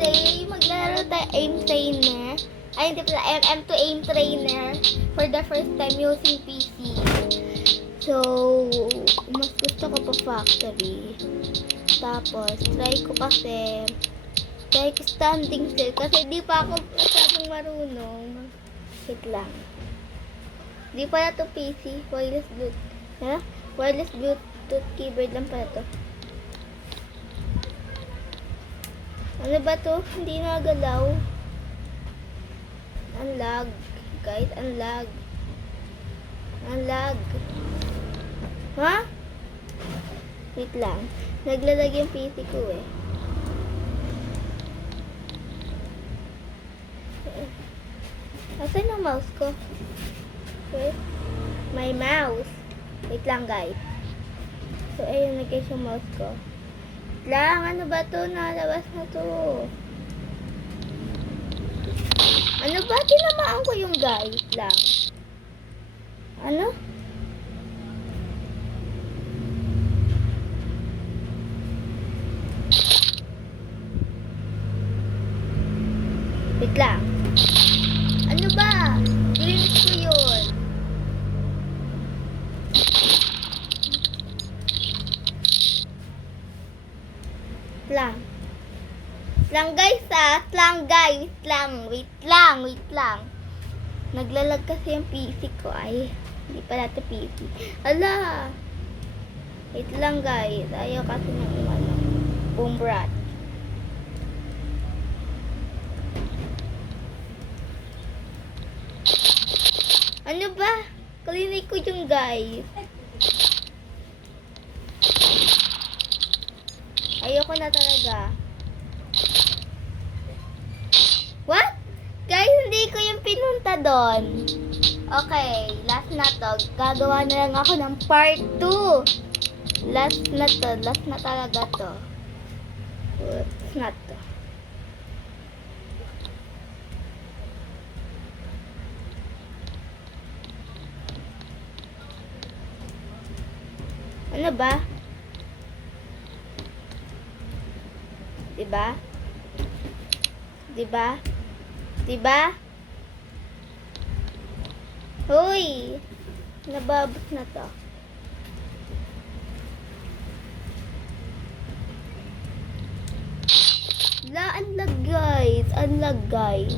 Today, maglalaro tayo aim trainer. Ay, hindi pala, MM2 aim trainer for the first time using PC. So, mas gusto ko pa factory. Tapos, try ko standing still kasi di pa ako masyadong marunong. Wait lang. Di pala to PC, wireless Bluetooth. Ha? Wireless Bluetooth keyboard lang pala to. Ano ba to? Hindi nagalaw. Ang lag. Guys, ang lag. Ang lag. Ha? Wait lang. Naglalag yung PC ko eh. Asan yung mouse ko? Wait. My mouse. Wait lang guys. So, ayun na guys yung mouse ko. Lang, ano ba to? Nalabas na to. Ano ba? Tinamaan ko yung guys lang. Ano? Wait lang. Ano ba? Glimpse ko yun. Lang guys lang guys, wait lang. Naglalag kasi yung PC ko ay, hindi pala ito PC. Ala! Wait lang guys, ayaw kasi ng boom brat. Ano ba? Kalinay ko yung guys. Ayoko na talaga. What? Guys, hindi ko yung pinunta doon. Okay, last na to. Gagawa na lang ako ng part 2. Last na talaga to. Last na to. Ano ba? Diba? Hoy! Nababot na to. Ang lag guys.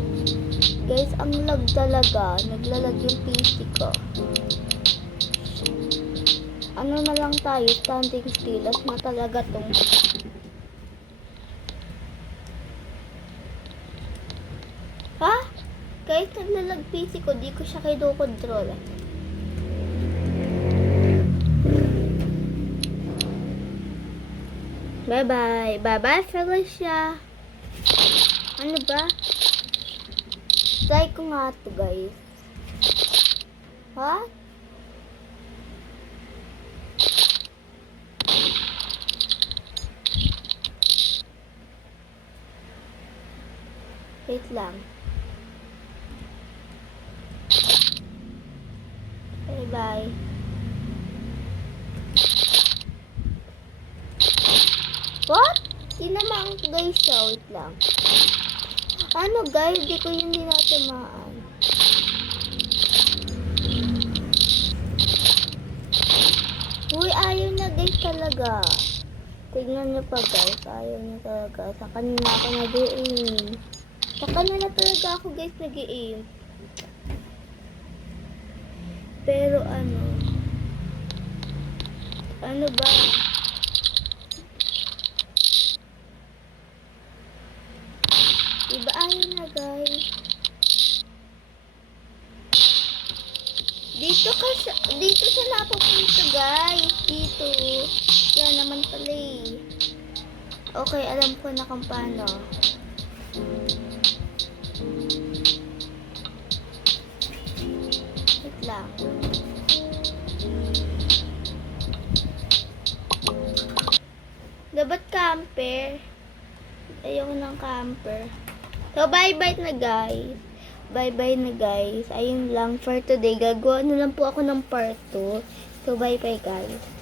Guys, ang lag talaga. Naglalag yung PC ko. Ano na lang tayo? Standing still. As na talaga tong ha? Guys, naglalag PC ko. Di ko siya kino-control. Bye-bye. Bye-bye, Felicia. Ano ba? Try ko nga to, guys. Ha? Wait lang. Bye-bye. What? Tinamaan ko guys siya. Wait lang. Ano guys? Di ko yun tinatamaan. Uy, ayaw na guys talaga. Tignan nyo pa guys. Ayaw na talaga. Sa kanina ako nag-i-aim. Sa kanila talaga ako guys nag-i-aim. Pero ano ba? Diba ayaw na guys? Dito siya napupunta guys. Dito. Yan naman pala eh. Okay, alam ko na kung paano. Wait lang. Dapat camper. Ayoko ng camper. So, bye-bye na guys. Bye-bye na guys. Ayun lang for today. Gagawa na lang po ako ng part 2. So, bye-bye guys.